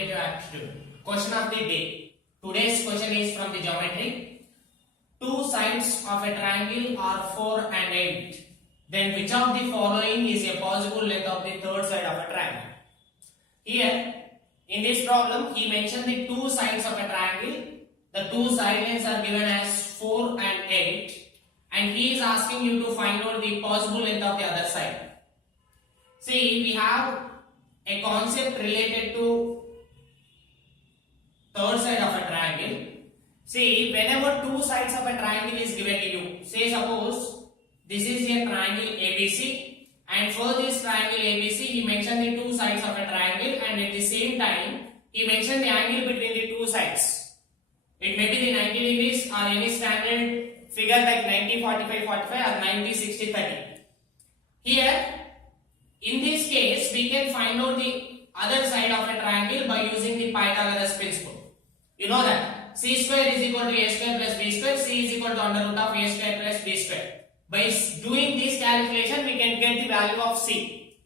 quantitative aptitude. Question of the day. Today's question is from the geometry. Two sides of a triangle are 4 and 8. Then which of the following is a possible length of the third side of a triangle? Here, in this problem, he mentioned the two sides of a triangle. The two side lengths are given as 4 and 8. And he is asking you to find out the possible length of the other side. See, we have a concept related to third side of a triangle. See, whenever two sides of a triangle is given to you, say suppose this is a triangle ABC, and for this triangle ABC he mentioned the two sides of a triangle, and at the same time he mentioned the angle between the two sides. It may be the 90 degrees or any standard figure like 90 45 45 or 90 60 30. Here in this case we can find out the other side of a triangle by using the Pythagoras principle. You know that c square is equal to a square plus b square, c is equal to under root of a square plus b square. By doing this calculation we can get the value of c.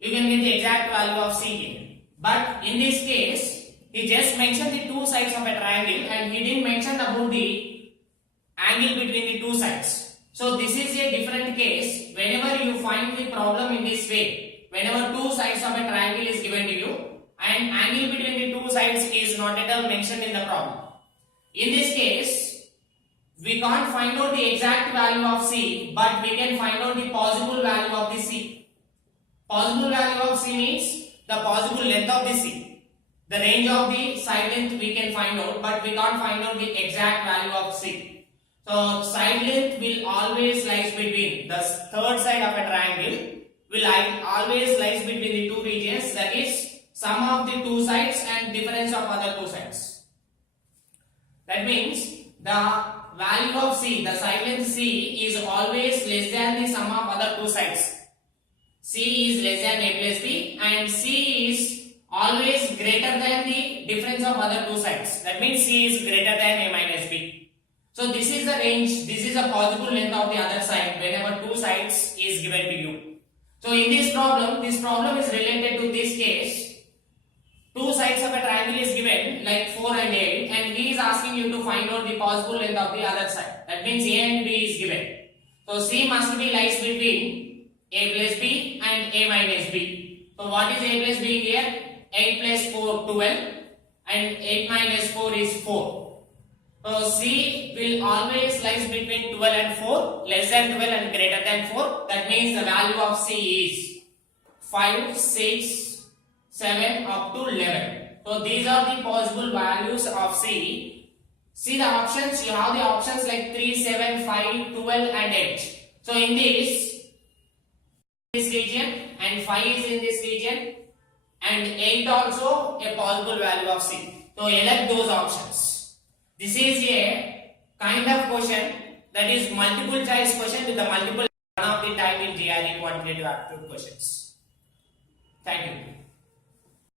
You can get the exact value of c here. But in this case he just mentioned the two sides of a triangle and he didn't mention about the angle between the two sides. So this is a different case. Whenever you find the problem in this way, whenever two sides of a triangle is given to you and angle between the two sides is not at all mentioned in the problem. In this case, we can't find out the exact value of c, but we can find out the possible value of the c. Possible value of c means the possible length of the c. The range of the side length we can find out, but we can't find out the exact value of c. So side length will always lies between the third side of a triangle will always lies between the two regions, that is sum of the two sides and difference of other two sides. That means the value of c, the side length c is always less than the sum of other two sides. C is less than a plus b and c is always greater than the difference of other two sides. That means c is greater than a minus b. So this is the range, this is a possible length of the other side whenever two sides is given to you. So in this problem is related to this case. Two sides of a triangle is given like 4 and 8 and he is asking you to find out the possible length of the other side. That means a and b is given. So c must be lies between a plus b and a minus b. So what is a plus b here? 8 plus 4 12 and 8 minus 4 is 4. So c will always lies between 12 and 4, less than 12 and greater than 4. That means the value of c is 5, 6, 7 up to 11. So these are the possible values of c. See the options, you have the options like 3, 7, 5, 12 and 8. So in this region and 5 is in this region and 8 also a possible value of c. So elect those options. This is a kind of question that is multiple choice question with the multiple one of the type in GRE quantitative aptitude questions. Thank you.